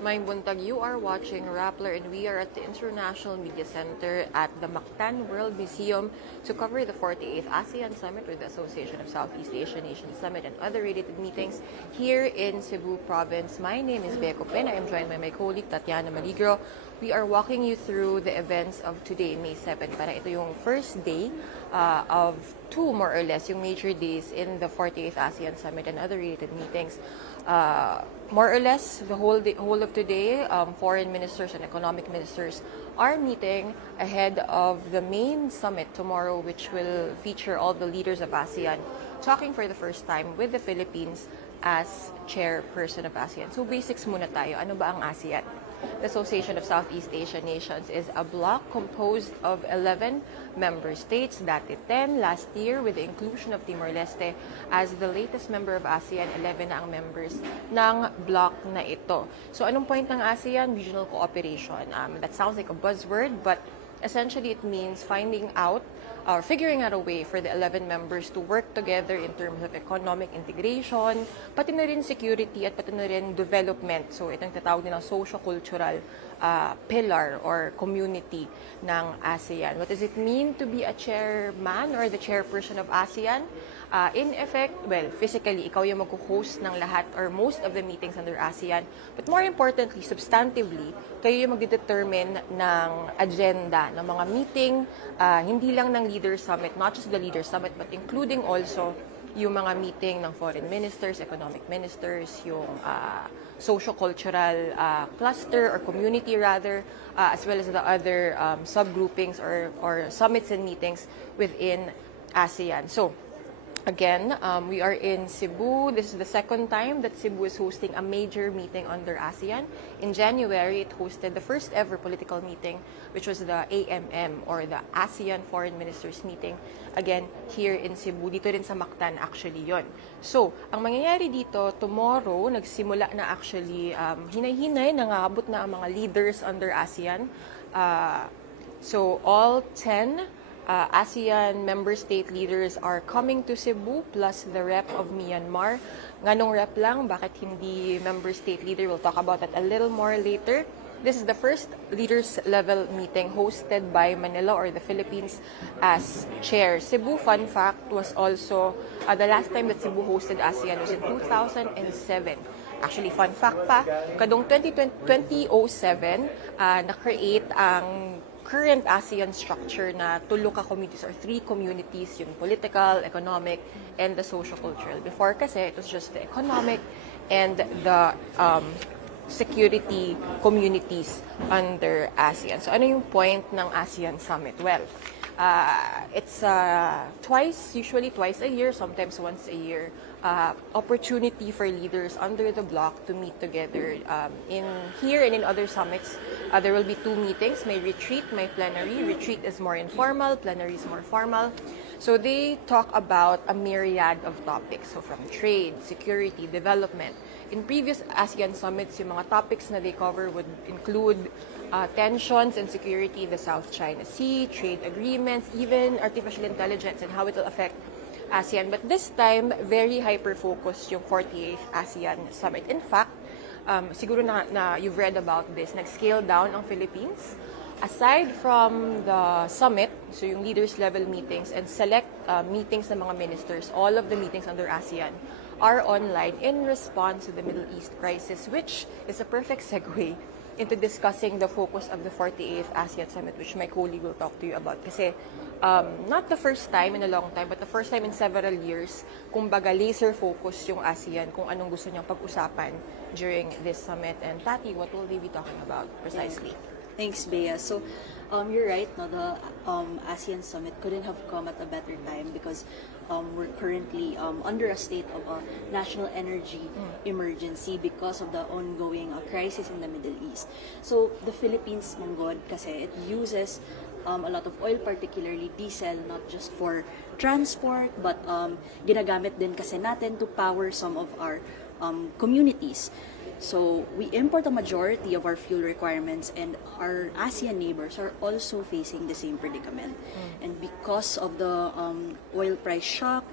May buntag, you are watching Rappler and we are at the International Media Center at the Mactan World Museum to cover the 48th ASEAN Summit with the Association of Southeast Asian Nations Summit and other related meetings here in Cebu Province. My name is Cupin. I am joined by my colleague Tatiana Maligro. We are walking you through the events of today, May 7. Para ito yung first day of two, more or less, yung major days in the 48th ASEAN Summit and other related meetings. More or less, the whole of today, foreign ministers and economic ministers are meeting ahead of the main summit tomorrow, which will feature all the leaders of ASEAN talking for the first time with the Philippines as chairperson of ASEAN. So basics muna tayo. Ano ba ang ASEAN? The Association of Southeast Asian Nations is a bloc composed of 11 member states, dati 10 last year, with the inclusion of Timor-Leste as the latest member of ASEAN. 11 na ang members ng bloc na ito. So anong point ng ASEAN? Regional cooperation. That sounds like a buzzword, but essentially it means finding out or figuring out a way for the 11 members to work together in terms of economic integration, pati na rin security at pati na rin development. So itong tatawag din ng socio-cultural pillar or community ng ASEAN. What does it mean to be a chairman or the chairperson of ASEAN? In effect, well, physically, ikaw yung mag-host ng lahat or most of the meetings under ASEAN. But more importantly, substantively, kayo yung magdedetermine ng agenda ng mga meeting, hindi lang ng Leaders Summit, not just the Leaders Summit, but including also yung mga meeting ng foreign ministers, economic ministers, yung socio-cultural cluster or community rather, as well as the other subgroupings or summits and meetings within ASEAN. So, again, we are in Cebu. This is the second time that Cebu is hosting a major meeting under ASEAN. In January, it hosted the first ever political meeting, which was the AMM or the ASEAN Foreign Ministers Meeting. Again, here in Cebu. Dito rin sa Mactan actually yon. So, ang mangyayari dito, tomorrow, nagsimula na actually, hinay-hinay, nangabot na ang mga leaders under ASEAN. So, all 10 ASEAN member state leaders are coming to Cebu plus the rep of Myanmar. Nganong rep lang? Bakit hindi member state leader? We'll talk about that a little more later. This is the first leaders level meeting hosted by Manila or the Philippines as chair. Cebu, fun fact, was also the last time that Cebu hosted ASEAN was in 2007. Actually, fun fact pa, kadong 2007, na-create ang current ASEAN structure na tulo ka communities or 3 communities, yung political, economic, and the social-cultural. Before kasi, it was just the economic and the security communities under ASEAN. So ano yung point ng ASEAN Summit? Well, it's usually twice a year, sometimes once a year, opportunity for leaders under the bloc to meet together. In here and in other summits, there will be 2 meetings, may retreat, may plenary. Retreat is more informal, plenary is more formal. So they talk about a myriad of topics, so from trade, security, development. In previous ASEAN summits, yung mga topics na they cover would include tensions and security in the South China Sea, trade agreements, even artificial intelligence and how it will affect ASEAN. But this time, very hyper-focused yung 48th ASEAN Summit. In fact, siguro na you've read about this, nag-scale down ang Philippines. Aside from the summit, so yung leaders level meetings and select meetings ng mga ministers, all of the meetings under ASEAN are online in response to the Middle East crisis, which is a perfect segue into discussing the focus of the 48th ASEAN Summit, which my colleague will talk to you about. Kasi not the first time in a long time, but the first time in several years, kumbaga laser focus yung ASEAN kung anong gusto niyang pag-usapan during this summit. And Tati, what will they be talking about precisely? Thanks, Bea. So, you're right, no, the ASEAN Summit couldn't have come at a better time because we're currently under a state of a national energy emergency because of the ongoing crisis in the Middle East. So, the Philippines, Monggod, kasi it uses a lot of oil, particularly diesel, not just for transport, but ginagamit din kasi natin to power some of our communities. So we import a majority of our fuel requirements, and our ASEAN neighbors are also facing the same predicament. And because of the oil price shock,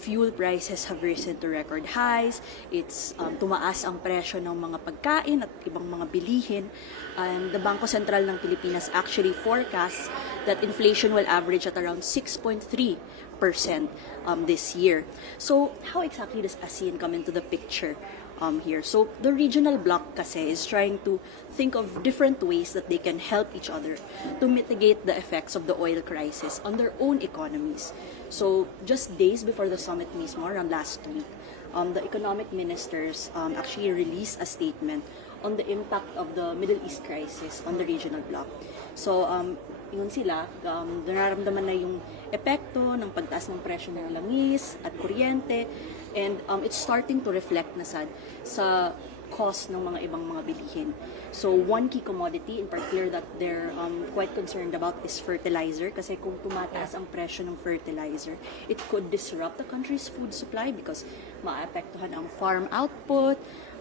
fuel prices have risen to record highs. It's tumaas ang presyo ng mga pagkain at ibang mga bilihin. And the Bangko Sentral ng Pilipinas actually forecasts that inflation will average at around 6.3% this year. So how exactly does ASEAN come into the picture here? So the regional bloc kasi is trying to think of different ways that they can help each other to mitigate the effects of the oil crisis on their own economies. So just days before the summit mismo, around last week, the economic ministers actually released a statement on the impact of the Middle East crisis on the regional bloc. So yun sila, nararamdaman na yung epekto ng pagtaas ng presyo ng langis at kuryente, and it's starting to reflect na sa cost ng mga ibang mga bilihin. So one key commodity in particular that they're quite concerned about is fertilizer, kasi kung tumataas ang presyo ng fertilizer, it could disrupt the country's food supply because maapektuhan ang farm output,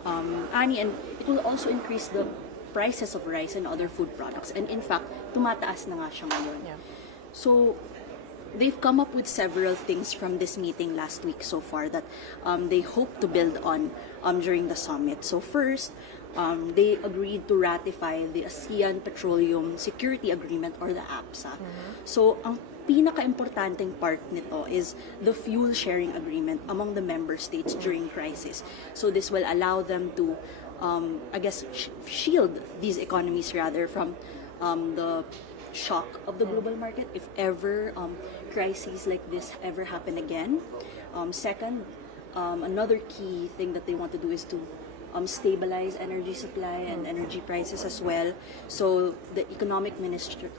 and it will also increase the prices of rice and other food products. And in fact, tumataas na nga siya ngayon. Yeah. So they've come up with several things from this meeting last week so far that they hope to build on during the summit. So first, they agreed to ratify the ASEAN Petroleum Security Agreement, or the APSA. So ang pinaka-importanting part nito is the fuel sharing agreement among the member states during crisis. So this will allow them to shield these economies rather from the shock of the global market if ever crises like this ever happen again. Second, another key thing that they want to do is to stabilize energy supply and energy prices as well. So the economic ministers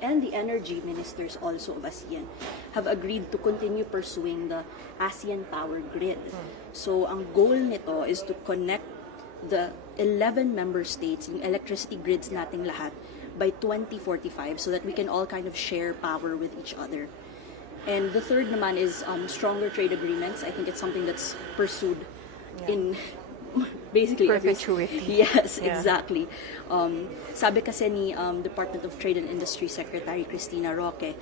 and the energy ministers also of ASEAN have agreed to continue pursuing the ASEAN Power Grid. So ang goal nito is to connect the 11 member states, yung electricity grids nating lahat, by 2045 so that we can all kind of share power with each other. And the third naman is stronger trade agreements. I think it's something that's pursued in basically perpetuity. Yes, exactly. Sabi kasi ni Department of Trade and Industry Secretary Cristina Roque,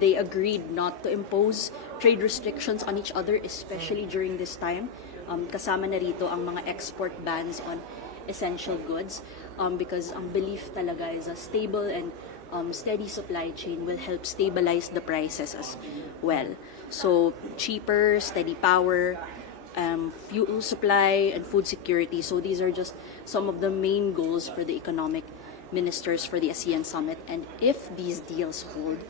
they agreed not to impose trade restrictions on each other, especially during this time. Kasama na rito ang mga export bans on essential goods, because ang belief talaga is a stable and steady supply chain will help stabilize the prices as well. So cheaper, steady power, fuel supply, and food security. So these are just some of the main goals for the economic ministers for the ASEAN Summit. And if these deals hold,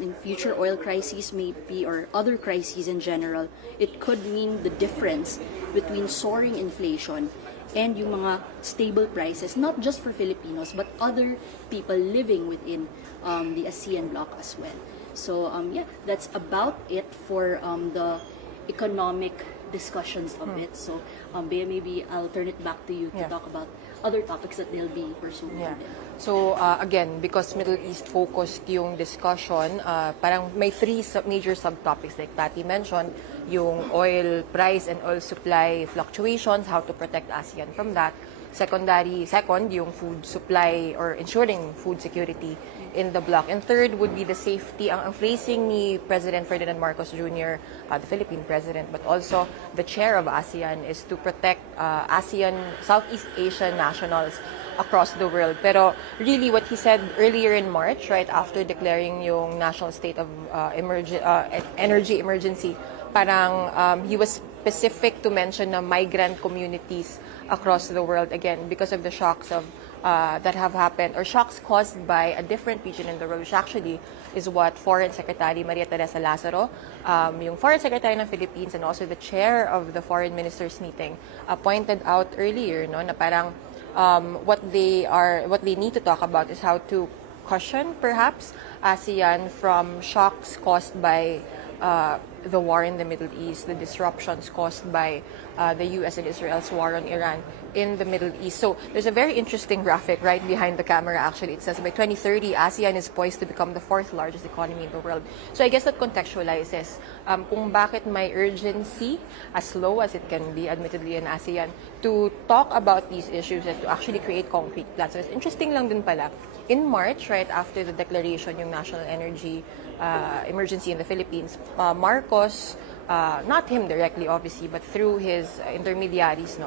in future oil crises maybe, or other crises in general, it could mean the difference between soaring inflation and yung mga stable prices, not just for Filipinos, but other people living within the ASEAN bloc as well. So that's about it for the economic discussions of it. So Bea, maybe I'll turn it back to you to talk about other topics that they'll be pursuing. So again, because Middle East focused yung discussion, parang may three major subtopics like Tati mentioned, yung oil price and oil supply fluctuations, how to protect ASEAN from that. Second, yung food supply or ensuring food security in the bloc. And third would be the safety. Ang phrasing ni President Ferdinand Marcos Jr., the Philippine President, but also the chair of ASEAN, is to protect ASEAN, Southeast Asian nationals across the world. Pero really what he said earlier in March, right after declaring yung national state of energy emergency, parang he was specific to mention na migrant communities across the world, again because of the shocks of that have happened, or shocks caused by a different region in the world, which actually is what Foreign Secretary Maria Teresa Lazaro, yung Foreign Secretary ng Philippines and also the chair of the Foreign Ministers meeting, pointed out earlier, no, na parang what they need to talk about is how to cushion perhaps ASEAN from shocks caused by the war in the Middle East, the disruptions caused by the U.S. and Israel's war on Iran, in the Middle East. So there's a very interesting graphic right behind the camera, actually. It says by 2030, ASEAN is poised to become the 4th largest economy in the world. So I guess that contextualizes kung bakit may urgency, as low as it can be, admittedly, in ASEAN, to talk about these issues and to actually create concrete plans. So it's interesting lang din pala, in March, right after the declaration, yung national energy emergency in the Philippines, Marcos, not him directly, obviously, but through his intermediaries,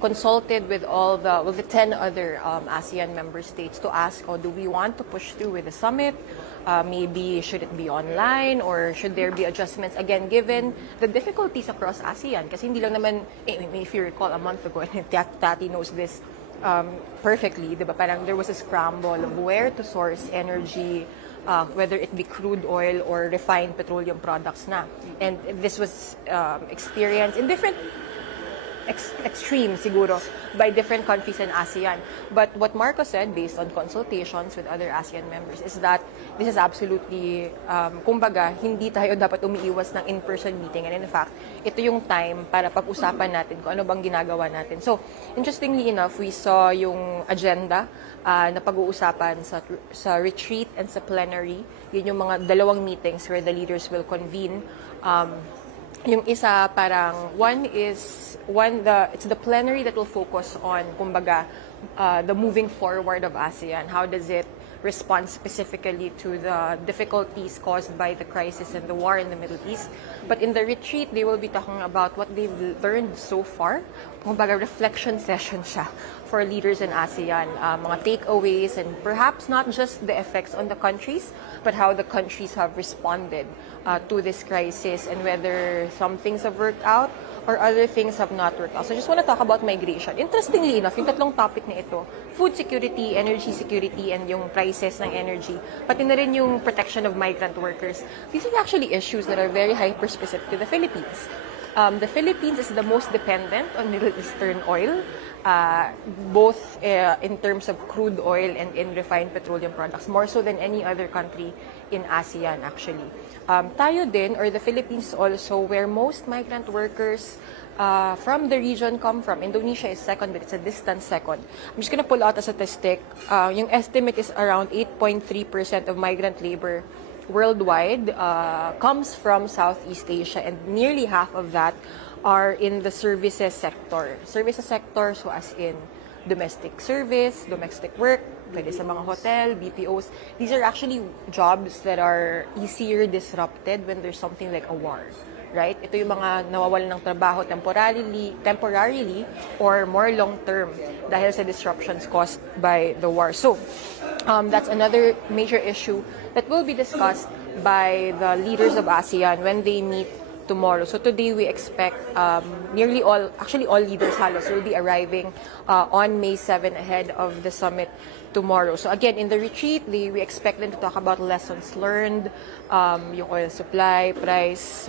consulted with the 10 other ASEAN member states to ask, do we want to push through with the summit? Maybe should it be online or should there be adjustments? Again, given the difficulties across ASEAN, kasi hindi lang naman, if you recall, a month ago, and Tati knows this perfectly, diba? Parang there was a scramble of where to source energy, whether it be crude oil or refined petroleum products na. And this was experienced in different extremes, siguro, by different countries in ASEAN. But what Marcos said, based on consultations with other ASEAN members, is that this is absolutely, kumbaga, hindi tayo dapat umiiwas ng in-person meeting. And in fact, ito yung time para pag-usapan natin kung ano bang ginagawa natin. So, interestingly enough, we saw yung agenda na pag-uusapan sa retreat and sa plenary. Yun yung mga dalawang meetings where the leaders will convene. Yung isa parang it's the plenary that will focus on kumbaga the moving forward of ASEAN. How does it respond specifically to the difficulties caused by the crisis and the war in the Middle East? But in the retreat, they will be talking about what they've learned so far. Kumbaga reflection session siya for leaders in ASEAN, mga takeaways, and perhaps not just the effects on the countries, but how the countries have responded to this crisis and whether some things have worked out or other things have not worked out. So I just want to talk about migration. Interestingly enough, yung tatlong topic na ito, food security, energy security, and yung prices ng energy, pati na rin yung protection of migrant workers. These are actually issues that are very hyper-specific to the Philippines. The Philippines is the most dependent on Middle Eastern oil, both in terms of crude oil and in refined petroleum products, more so than any other country in ASEAN, actually. Tayo din, or the Philippines also, where most migrant workers from the region come from. Indonesia is second, but it's a distant second. I'm just gonna pull out a statistic. Yung estimate is around 8.3% of migrant labor worldwide comes from Southeast Asia, and nearly half of that are in the services sector. Services sector, so as in domestic service, domestic work, pwede sa mga hotel, BPOs. These are actually jobs that are easier disrupted when there's something like a war, right? Ito yung mga nawawalan ng trabaho temporarily or more long-term dahil sa disruptions caused by the war. So, that's another major issue that will be discussed by the leaders of ASEAN when they meet tomorrow. So today we expect nearly all leaders halos will be arriving on May 7 ahead of the summit tomorrow. So again, in the retreat, we expect them to talk about lessons learned, yung oil supply, price,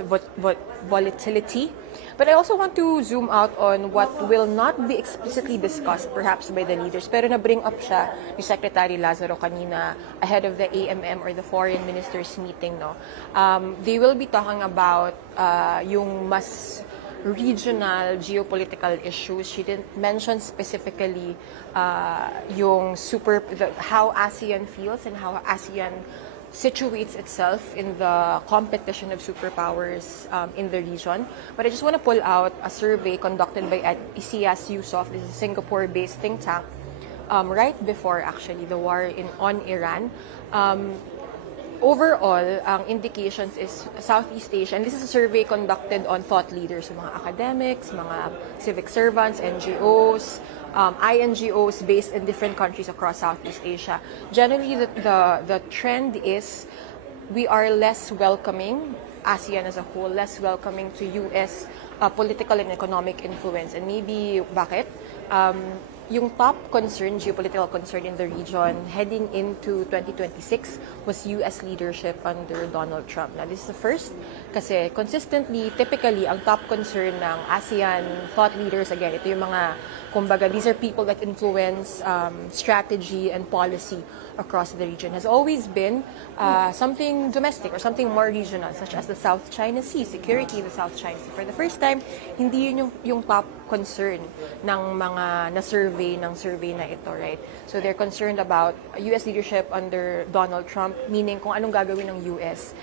volatility. But I also want to zoom out on what will not be explicitly discussed perhaps by the leaders, pero na-bring up siya ni Secretary Lazaro kanina ahead of the AMM or the Foreign Ministers meeting. They will be talking about yung mas regional geopolitical issues. She didn't mention specifically how ASEAN feels and how ASEAN situates itself in the competition of superpowers in the region. But I just want to pull out a survey conducted by ICIAS Yusof. This is a Singapore-based think tank, right before actually the war on Iran. Overall, ang indications is Southeast Asia, and this is a survey conducted on thought leaders, mga academics, mga civic servants, NGOs, INGOs based in different countries across Southeast Asia. Generally, the trend is we are less welcoming, ASEAN as a whole, less welcoming to U.S. Political and economic influence. And maybe, bakit? Yung top concern, geopolitical concern in the region heading into 2026 was U.S. leadership under Donald Trump. Now, this is the first kasi consistently, typically, ang top concern ng ASEAN thought leaders, again, ito yung mga Kumbaga, these are people that influence strategy and policy across the region. Has always been something domestic or something more regional, such as the South China Sea, security in the South China Sea. For the first time, hindi yun yung top concern ng mga na-survey ng survey na ito, right? So they're concerned about U.S. leadership under Donald Trump, meaning kung anong gagawin ng U.S.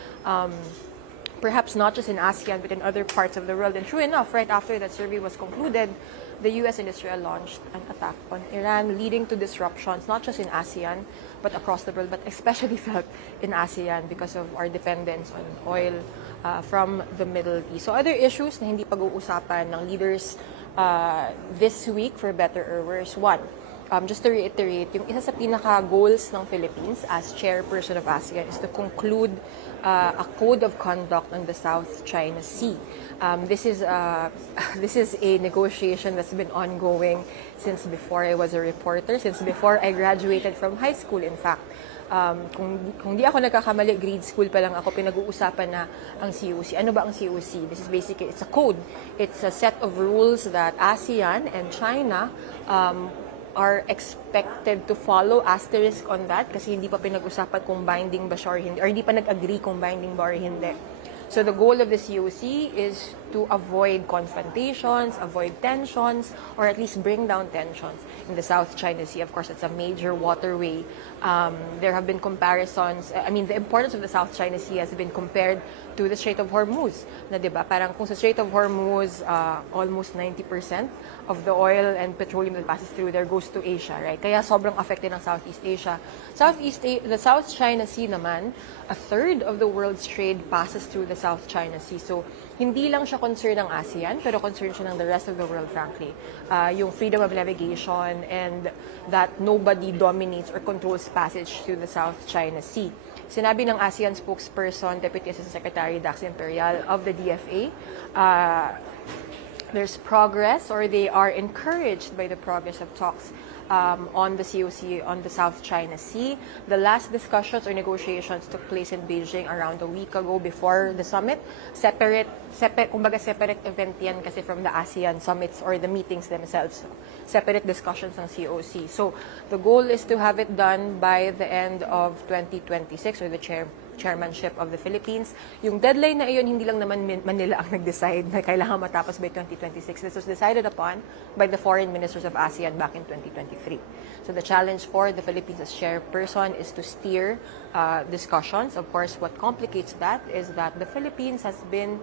Perhaps not just in ASEAN, but in other parts of the world. And true enough, right after that survey was concluded, the U.S. and Israel launched an attack on Iran, leading to disruptions, not just in ASEAN, but across the world, but especially felt in ASEAN because of our dependence on oil from the Middle East. So other issues na hindi pag-uusapan ng leaders this week, for better or worse. One, just to reiterate, yung isa sa pinaka-goals ng Philippines as chairperson of ASEAN is to conclude a code of conduct on the South China Sea. This is a negotiation that's been ongoing since before I was a reporter, since before I graduated from high school, in fact. Kung di ako nagkakamali, grade school pa lang ako, pinag-uusapan na ang COC. Ano ba ang COC? This is basically, it's a code. It's a set of rules that ASEAN and China are expected to follow, asterisk on that, kasi hindi pa pinag-usapan kung binding ba siya or hindi, or hindi pa nag-agree kung binding ba or hindi. So the goal of the COC is to avoid confrontations, avoid tensions, or at least bring down tensions in the South China Sea. Of course, it's a major waterway. There have been comparisons. I mean, the importance of the South China Sea has been compared to the Strait of Hormuz. Na, diba? Parang kung sa Strait of Hormuz, almost 90% of the oil and petroleum that passes through there goes to Asia, right? Kaya sobrang affected ng Southeast Asia. The South China Sea naman, a third of the world's trade passes through the South China Sea. So, hindi lang siya concern ng ASEAN, pero concern siya ng the rest of the world, frankly. Yung freedom of navigation and that nobody dominates or controls passage through the South China Sea. Sinabi ng ASEAN spokesperson, Deputy Assistant Secretary Dax Imperial of the DFA, there's progress, or they are encouraged by the progress of talks on the COC on the South China Sea. The last discussions or negotiations took place in Beijing around a week ago before the summit. Separate event yan kasi from the ASEAN summits or the meetings themselves. Separate discussions ng COC. So the goal is to have it done by the end of 2026, or the chairmanship of the Philippines. Yung deadline na iyon, hindi lang naman Manila ang nag-decide na kailangan matapos by 2026. This was decided upon by the foreign ministers of ASEAN back in 2023. So the challenge for the Philippines as chairperson is to steer discussions. Of course, what complicates that is that the Philippines has been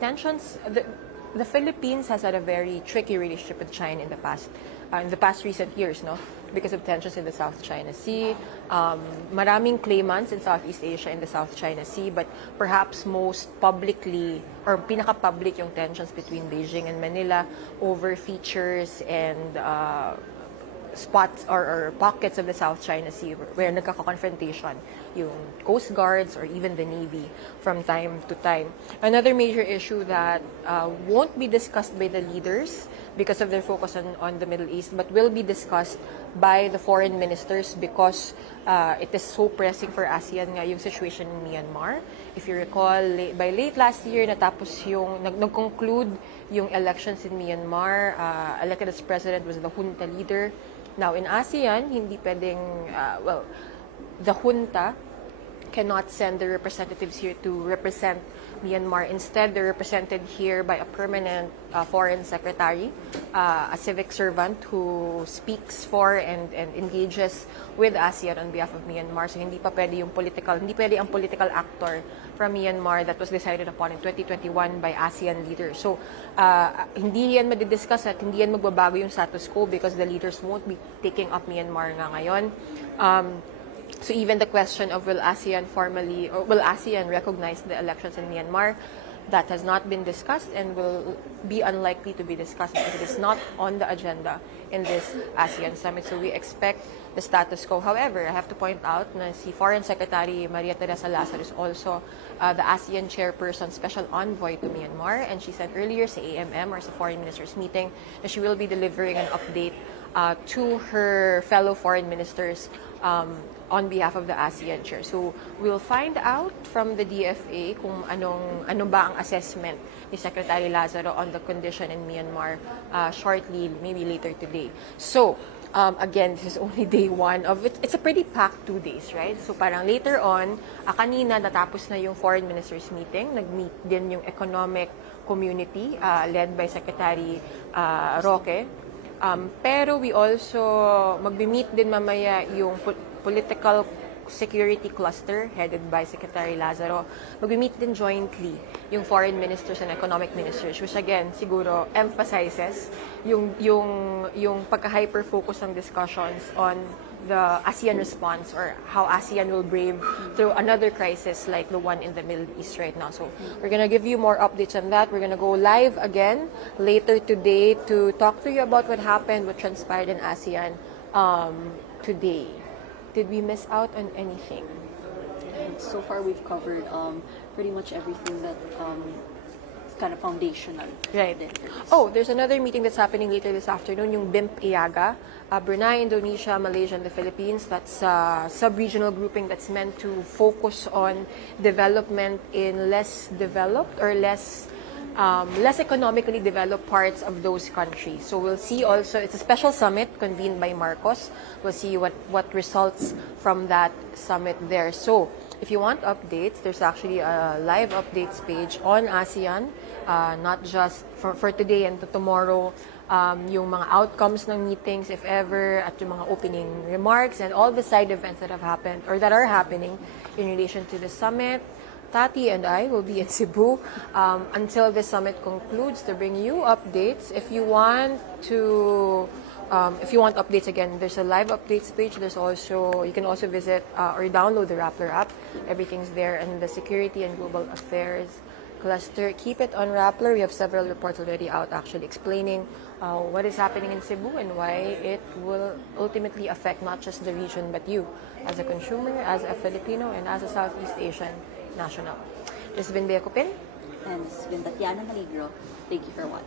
tensions. The Philippines has had a very tricky relationship with China in the past recent years, no? Because of tensions in the South China Sea. Maraming claimants in Southeast Asia in the South China Sea, but perhaps most publicly, or pinaka-public yung tensions between Beijing and Manila over features and spots or pockets of the South China Sea where nagkaka-confrontation yung Coast Guards or even the Navy from time to time. Another major issue that won't be discussed by the leaders because of their focus on the Middle East, but will be discussed by the foreign ministers because it is so pressing for ASEAN nga yung situation in Myanmar. If you recall, by late last year, natapos yung, nag-conclude yung elections in Myanmar. Elected as president was the junta leader. Now, in ASEAN, hindi pwedeng, the junta cannot send their representatives here to represent Myanmar. Instead, they're represented here by a permanent foreign secretary, a civic servant who speaks for and engages with ASEAN on behalf of Myanmar. So hindi pwede ang political actor from Myanmar that was decided upon in 2021 by ASEAN leaders. So hindi yan madidiscuss at hindi yan magbabago yung status quo because the leaders won't be taking up Myanmar nga ngayon. So even the question of will ASEAN recognize the elections in Myanmar, that has not been discussed and will be unlikely to be discussed because it is not on the agenda in this ASEAN Summit. So we expect the status quo. However, I have to point out na si Foreign Secretary Maria Teresa Lazar is also the ASEAN Chairperson Special Envoy to Myanmar, and she said earlier sa AMM or sa Foreign Ministers meeting na she will be delivering an update to her fellow foreign ministers on behalf of the ASEAN chair. So we'll find out from the DFA kung ano ba ang assessment ni Secretary Lazaro on the condition in Myanmar shortly, maybe later today. So again, this is only day one of it. It's a pretty packed 2 days, right? So parang later on, kanina natapos na yung foreign ministers meeting. Nag-meet din yung economic community led by Secretary Roque. Pero we also magbi-meet din mamaya yung political security cluster headed by Secretary Lazaro. Magbi-meet din jointly yung foreign ministers and economic ministers, which again siguro emphasizes yung pagka-hyper-focus ng discussions on the ASEAN response or how ASEAN will brave through another crisis like the one in the Middle East right now. So we're gonna give you more updates on that. We're gonna go live again later today to talk to you about what happened, what transpired in ASEAN today. Did we miss out on anything? So far, we've covered pretty much everything that kind of foundational. Right. Oh, there's another meeting that's happening later this afternoon, yung BIMP IAGA, Brunei, Indonesia, Malaysia, and the Philippines. That's a sub-regional grouping that's meant to focus on development in less developed or less economically developed parts of those countries. So we'll see also, it's a special summit convened by Marcos. We'll see what results from that summit there. So if you want updates, there's actually a live updates page on ASEAN, not just for today and to tomorrow, yung mga outcomes ng meetings, if ever, at yung mga opening remarks and all the side events that have happened or that are happening in relation to the summit. Tati and I will be in Cebu until the summit concludes to bring you updates. If you want updates again, there's a live updates page. There's also, you can also visit or download the Rappler app. Everything's there, and the security and global affairs cluster. Keep it on Rappler. We have several reports already out actually explaining what is happening in Cebu and why it will ultimately affect not just the region but you as a consumer, as a Filipino, and as a Southeast Asian national. This has been Cupin. And this has been Tatiana Maligro. Thank you for watching.